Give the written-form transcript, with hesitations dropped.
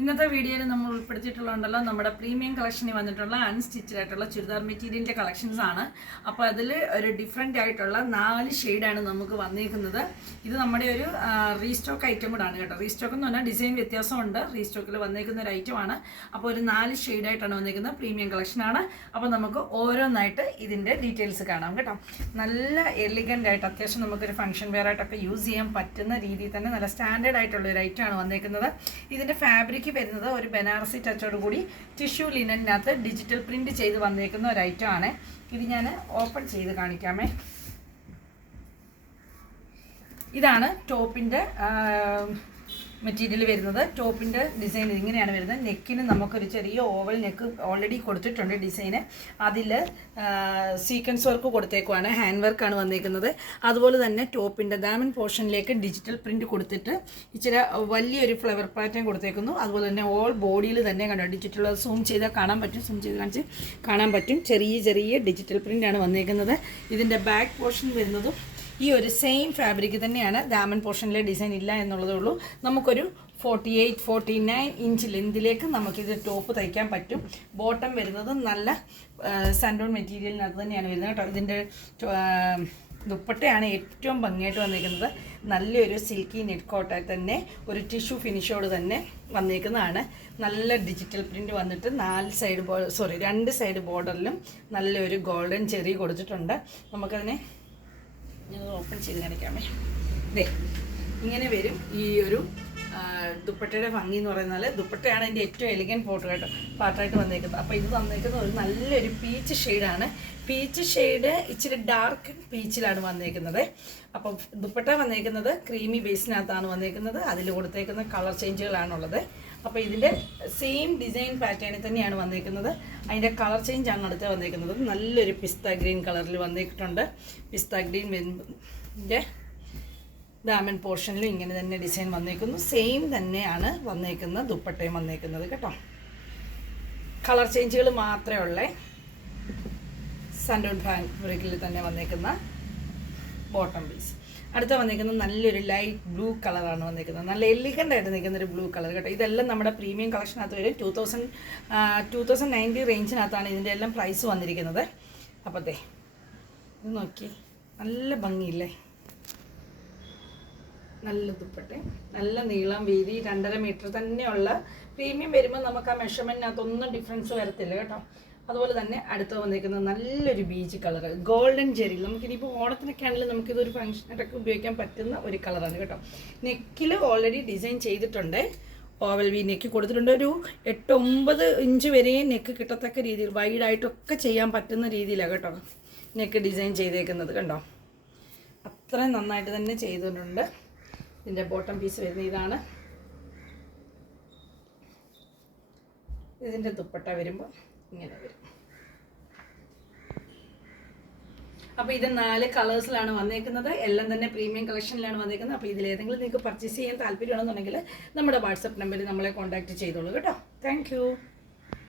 ഇന്നത്തെ വീഡിയോയിൽ നമ്മൾ ഉൾപ്പെടുത്തിയിട്ടുള്ളതുണ്ടല്ലോ നമ്മുടെ പ്രീമിയം കളക്ഷനിൽ വന്നിട്ടുള്ള അൺസ്റ്റിച്ചഡ് ആയിട്ടുള്ള ചുരിദാർ മെറ്റീരിയലിൻ്റെ കളക്ഷൻസ് ആണ്. അപ്പോൾ അതിൽ ഒരു ഡിഫറെൻ്റ് ആയിട്ടുള്ള 4 ഷെയ്ഡാണ് നമുക്ക് വന്നിരിക്കുന്നത്. ഇത് നമ്മുടെ ഒരു റീസ്റ്റോക്ക് ഐറ്റം കൂടാണ് കേട്ടോ. റീസ്റ്റോക്ക് എന്ന് പറഞ്ഞാൽ ഡിസൈൻ വ്യത്യാസമുണ്ട്. റീസ്റ്റോക്കിൽ വന്നിരിക്കുന്ന ഒരു ഐറ്റമാണ്. അപ്പോൾ ഒരു 4 ഷെയ്ഡായിട്ടാണ് വന്നിരിക്കുന്നത്. പ്രീമിയം കളക്ഷനാണ്. അപ്പോൾ നമുക്ക് ഓരോന്നായിട്ട് ഇതിൻ്റെ ഡീറ്റെയിൽസ് കാണാം കേട്ടോ. നല്ല എലിഗൻ്റ് ആയിട്ട് അത്യാവശ്യം നമുക്കൊരു ഫംഗ്ഷൻ വെയർ ആയിട്ടൊക്കെ യൂസ് ചെയ്യാൻ പറ്റുന്ന രീതിയിൽ തന്നെ നല്ല സ്റ്റാൻഡേർഡ് ആയിട്ടുള്ള ഒരു ഐറ്റമാണ് വന്നിരിക്കുന്നത്. ഇതിൻ്റെ ഫാബ്രിക് വരുന്നത് ഒരു ബനാറസി ടച്ചോട് കൂടി ടിഷ്യൂ ലിനനകത്ത് ഡിജിറ്റൽ പ്രിന്റ് ചെയ്ത് വന്നേക്കുന്ന ഒരു ഐറ്റം ആണ്. ഇത് ഞാൻ ഓപ്പൺ ചെയ്ത് കാണിക്കാമേ. ഇതാണ് ടോപ്പിൻ്റെ മെറ്റീരിയൽ വരുന്നത്. ടോപ്പിൻ്റെ ഡിസൈൻ ഇങ്ങനെയാണ് വരുന്നത്. നെക്കിന് നമുക്കൊരു ചെറിയ ഓവൽ നെക്ക് ഓൾറെഡി കൊടുത്തിട്ടുണ്ട് ഡിസൈന്. അതിൽ സീക്വൻസ് വർക്ക് കൊടുത്തേക്കുവാണ്, ഹാൻഡ് വർക്കാണ് വന്നേക്കുന്നത്. അതുപോലെ തന്നെ ടോപ്പിൻ്റെ ദാമൻ പോർഷനിലേക്ക് ഡിജിറ്റൽ പ്രിൻറ്റ് കൊടുത്തിട്ട് ഇച്ചിരി വലിയൊരു ഫ്ലവർ പാറ്റേൺ കൊടുത്തേക്കുന്നു. അതുപോലെ തന്നെ ഓൾ ബോഡിയിൽ തന്നെ കണ്ടോ ഡിജിറ്റൽ സൂം ചെയ്താൽ കാണാൻ പറ്റും, സൂം ചെയ്ത് കാണിച്ച് കാണാൻ പറ്റും. ചെറിയ ഡിജിറ്റൽ പ്രിൻ്റാണ് വന്നേക്കുന്നത്. ഇതിൻ്റെ ബാക്ക് പോർഷൻ വരുന്നതും ഈ ഒരു സെയിം ഫാബ്രിക് തന്നെയാണ്. ദാമൻ പോർഷനിലെ ഡിസൈൻ ഇല്ല എന്നുള്ളതേ ഉള്ളൂ. നമുക്കൊരു 48-49 ഇഞ്ച് ലെന്തിലേക്ക് നമുക്കിത് ടോപ്പ് തയ്ക്കാൻ പറ്റും. ബോട്ടം വരുന്നത് നല്ല സാൻഡോൺ മെറ്റീരിയലിനകത്ത് തന്നെയാണ് വരുന്നത് കേട്ടോ. ഇതിൻ്റെ ദുപ്പട്ടയാണ് ഏറ്റവും ഭംഗിയായിട്ട് വന്നിരിക്കുന്നത്. നല്ലൊരു സിൽക്കി നെറ്റ് കോട്ടായി തന്നെ ഒരു ടിഷ്യൂ ഫിനിഷോട് തന്നെ വന്നിരിക്കുന്നതാണ്. നല്ല ഡിജിറ്റൽ പ്രിൻറ്റ് വന്നിട്ട് 2 സൈഡ് ബോർഡറിലും നല്ലൊരു ഗോൾഡൻ ചെറി കൊടുത്തിട്ടുണ്ട്. നമുക്കതിനെ ഞാൻ ഓപ്പൺ ചെയ്ത് കാണിക്കാമേ. ദേ ഇങ്ങനെ വരും ഈ ഒരു ദുപ്പട്ടയുടെ ഭംഗി എന്ന് പറയുന്നത്. ദുപ്പട്ടയാണ് അതിൻ്റെ ഏറ്റവും എലിഗൻറ്റ് പാർട്ടായിട്ട് വന്നേക്കുന്നത്. അപ്പോൾ ഇത് വന്നേക്കുന്നത് ഒരു നല്ലൊരു പീച്ച് ഷെയ്ഡാണ്. പീച്ച് ഷെയ്ഡ് ഇച്ചിരി ഡാർക്ക് പീച്ചിലാണ് വന്നേക്കുന്നത്. അപ്പം ദുപ്പട്ട വന്നേക്കുന്നത് ക്രീമി ബേസിനകത്താണ് വന്നേക്കുന്നത്. അതിൽ കൊടുത്തേക്കുന്ന കളർ ചേഞ്ചുകളാണുള്ളത്. അപ്പോൾ ഇതിൻ്റെ സെയിം ഡിസൈൻ പാറ്റേണിൽ തന്നെയാണ് വന്നേക്കുന്നത്. അതിൻ്റെ കളർ ചേഞ്ചാണ് അടുത്ത് വന്നേക്കുന്നത്. നല്ലൊരു പിസ്ത ഗ്രീൻ കളറിൽ വന്നിട്ടുണ്ട്. പിസ്ത ഗ്രീൻ്റെ ദാമൻ പോർഷനിലും ഇങ്ങനെ തന്നെ ഡിസൈൻ വന്നേക്കുന്നു. സെയിം തന്നെയാണ് വന്നേക്കുന്ന ദുപ്പട്ടയും വന്നേക്കുന്നത് കേട്ടോ. കളർ ചേഞ്ചുകൾ മാത്രമേ ഉള്ളേ. സാൻഡോൺ ഫാബ്രിക്കിൽ തന്നെ വന്നേക്കുന്ന ബോട്ടം പീസ്. അടുത്ത വന്നിരിക്കുന്നത് നല്ലൊരു ലൈറ്റ് ബ്ലൂ കളറാണ് വന്നിരിക്കുന്നത്. നല്ല എലിഗൻ്റ് ആയിട്ട് നിൽക്കുന്നൊരു ബ്ലൂ കളർ കേട്ടോ. ഇതെല്ലാം നമ്മുടെ പ്രീമിയം കളക്ഷനകത്ത് വരും. 2090 റേഞ്ചിനകത്താണ് ഇതിൻ്റെ എല്ലാം പ്രൈസ് വന്നിരിക്കുന്നത്. അപ്പോൾ ദേ ഇത് നോക്കി, നല്ല ഭംഗിയില്ലേ. നല്ല ദുപ്പട്ടെ, നല്ല നീളം, വീതി 2.5 മീറ്റർ തന്നെയുള്ള പ്രീമിയം വരുമ്പോൾ നമുക്ക് ആ മെഷർമെൻറ്റിനകത്തൊന്നും ഡിഫറൻസ് വരത്തില്ല കേട്ടോ. അതുപോലെ തന്നെ അടുത്ത് വന്നിരിക്കുന്നത് നല്ലൊരു ബീച്ച് കളർ, ഗോൾഡൻ ജെറി. നമുക്കിനിപ്പോൾ ഓണത്തിനൊക്കെ ആണെങ്കിലും നമുക്കിതൊരു ഫംഗ്ഷനായിട്ടൊക്കെ ഉപയോഗിക്കാൻ പറ്റുന്ന ഒരു കളറാണ് കേട്ടോ. നെക്കിൽ ഓൾറെഡി ഡിസൈൻ ചെയ്തിട്ടുണ്ട്. ഓവൽ വി നെക്ക് കൊടുത്തിട്ടുണ്ട്. ഒരു 8-9 ഇഞ്ച് വരെയും നെക്ക് കിട്ടത്തക്ക രീതിയിൽ വൈഡായിട്ടൊക്കെ ചെയ്യാൻ പറ്റുന്ന രീതിയിലാണ് കേട്ടോ നെക്ക് ഡിസൈൻ ചെയ്തേക്കുന്നത്. കണ്ടോ, അത്രയും നന്നായിട്ട് തന്നെ ചെയ്തിട്ടുണ്ട്. ഇതിൻ്റെ ബോട്ടം പീസ് വരുന്നത് ഇതാണ്. ഇതിൻ്റെ ദുപ്പട്ട വരുമ്പോൾ ഇങ്ങനെ വരും. അപ്പോൾ ഇത് 4 കളേഴ്സിലാണ് വന്നേക്കുന്നത്. എല്ലാം തന്നെ പ്രീമിയം കളക്ഷനിലാണ് വന്നേക്കുന്നത്. അപ്പോൾ ഇതിലേതെങ്കിലും നിങ്ങൾക്ക് പർച്ചേസ് ചെയ്യാൻ താല്പര്യമാണെന്നുണ്ടെങ്കിൽ നമ്മുടെ വാട്സപ്പ് നമ്പറിൽ നമ്മളെ കോൺടാക്റ്റ് ചെയ്തോളൂ കേട്ടോ. താങ്ക്